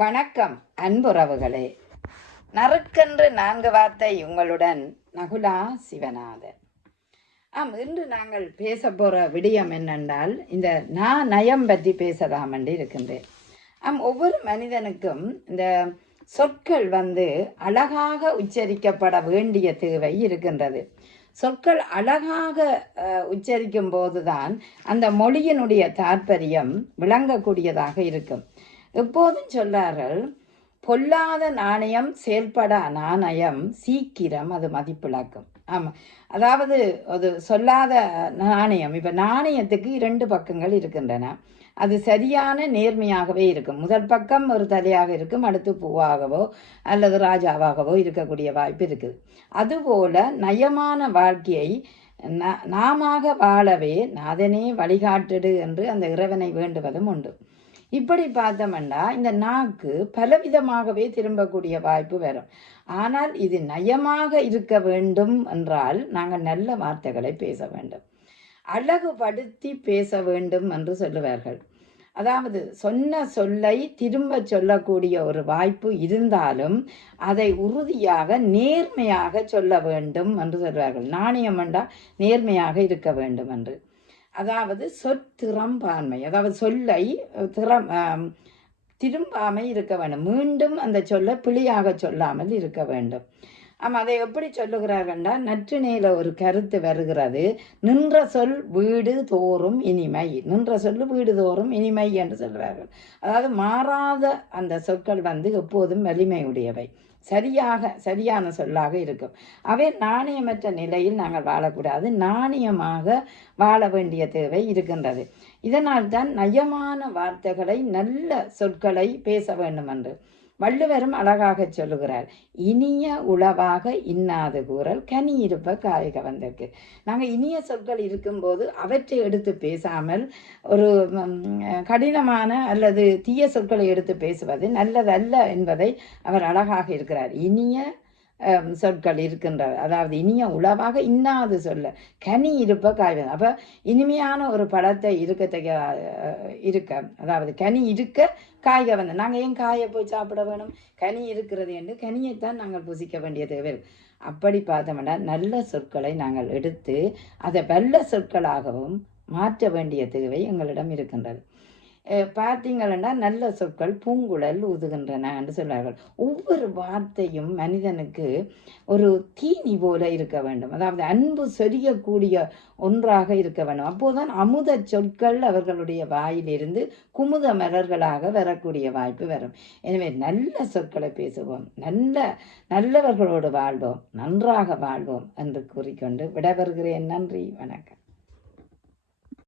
வணக்கம் அன்புறவுகளே நறுக்கென்று நான்கு வார்த்தை உங்களுடன் நகுலா சிவநாதன். ஆம் இன்று நாங்கள் பேச போகிற விடயம் என்னென்றால் இந்த நான் நயம் பற்றி பேசலாம் என்று இருக்கின்றேன். ஆம் ஒவ்வொரு மனிதனுக்கும் இந்த சொற்கள் வந்து அழகாக உச்சரிக்கப்பட வேண்டிய தேவை இருக்கின்றது. சொற்கள் அழகாக உச்சரிக்கும் போதுதான் அந்த மொழியினுடைய தாற்பயம் விளங்கக்கூடியதாக இருக்கும். எப்போதும் சொல்றார்கள் பொல்லாத நாணயம் செயல்பட நாணயம் சீக்கிரம் அது மதிப்பிழக்கும். ஆமாம் அதாவது அது சொல்லாத நாணயம் இப்போ நாணயத்துக்கு இரண்டு பக்கங்கள் இருக்கின்றன. அது சரியான நேர்மையாகவே இருக்கும். முதல் பக்கம் ஒரு தலையாக இருக்கும் அடுத்து பூவாகவோ அல்லது ராஜாவாகவோ இருக்கக்கூடிய வாய்ப்பு இருக்குது. அதுபோல நயமான வாழ்க்கையை ந- நாமாக வாழவே நாதனே வழிகாட்டுடு என்று அந்த இறைவனை வேண்டுவதும் உண்டு. இப்படி பார்த்தோம்னா இந்த நாக்கு பலவிதமாகவே திரும்பக்கூடிய வாய்ப்பு வரும். ஆனால் இது நயமாக இருக்க வேண்டும் என்றால் நாங்கள் நல்ல வார்த்தைகளை பேச வேண்டும். அழகுபடுத்தி பேச வேண்டும் என்று சொல்லுவார்கள். அதாவது சொன்ன சொல்லை திரும்ப சொல்லக்கூடிய ஒரு வாய்ப்பு இருந்தாலும் அதை உறுதியாக நேர்மையாக சொல்ல வேண்டும் என்று சொல்வார்கள் நாணயம் என்றால் நேர்மையாக இருக்க வேண்டும் என்று. அதாவது சொற்திறம்பான்மை அதாவது சொல்லை திறம் திரும்பாமல் திரும்பாமை இருக்க வேண்டும். மீண்டும் அந்த சொல்லை பிழையாக சொல்லாமல் இருக்க வேண்டும். ஆமாம் அதை எப்படி சொல்லுகிறார்கள்னா நற்றினையில் ஒரு கருத்து வருகிறது. நின்ற சொல் வீடு தோறும் இனிமை. நின்ற சொல் வீடு தோறும் இனிமை என்று சொல்கிறார்கள் அதாவது மாறாத அந்த சொற்கள் வந்து எப்போதும் வலிமையுடையவை. சரியாக சரியான சொல்லாக இருக்கும். அவை நாணயமற்ற நிலையில் நாங்கள் வாழக்கூடாது. நாணயமாக வாழ வேண்டிய தேவை இருக்கின்றது. இதனால் தான் நயமான வார்த்தைகளை நல்ல சொற்களை பேச வேண்டும் என்று வள்ளுவரும் அழகாக சொல்லுகிறார் இனிய உளவாக இன்னாது கூறல் கனி இருப்ப காய்க வந்திருக்கு. நாங்கள் இனிய சொற்கள் இருக்கும்போது அவற்றை எடுத்து பேசாமல் ஒரு கடினமான அல்லது தீய சொற்களை எடுத்து பேசுவது நல்லதல்ல என்பதை அவர் அழகாக இருக்கிறார். இனிய சொற்கள் இருக்கின்றது அதாவது இனிய உளவாக இன்னாது சொல்ல. கனி இருப்ப காய் வந்து அப்போ இனிமையான ஒரு பழத்தை இருக்கத்தக்க இருக்க. அதாவது கனி இருக்க காய்க வந்து. நாங்கள் ஏன் காயை போய் சாப்பிட வேணும்? கனி இருக்கிறது என்று கனியைத்தான் நாங்கள் புசிக்க வேண்டிய தேவை அப்படி பார்த்தோம்னா நல்ல சொற்களை நாங்கள் எடுத்து அதை வல்ல சொற்களாகவும் மாற்ற வேண்டிய தேவை எங்களிடம் இருக்கின்றது. பார்த்தீங்கன்னா நல்ல சொற்கள் பூங்குழல் ஊதுகின்றன என்று சொல்வார்கள். ஒவ்வொரு வார்த்தையும் மனிதனுக்கு ஒரு தீனி போல இருக்க வேண்டும். அதாவது அன்பு சொரியக்கூடிய ஒன்றாக இருக்க வேண்டும். அப்போதுதான் அமுத சொற்கள் அவர்களுடைய வாயிலிருந்து குமுத மலர்களாக வரக்கூடிய வாய்ப்பு வரும். எனவே நல்ல சொற்களை பேசுவோம். நல்ல நல்லவர்களோடு வாழ்வோம். நன்றாக வாழ்வோம் என்று கூறிக்கொண்டு விடைபெறுகிறேன். நன்றி. வணக்கம்.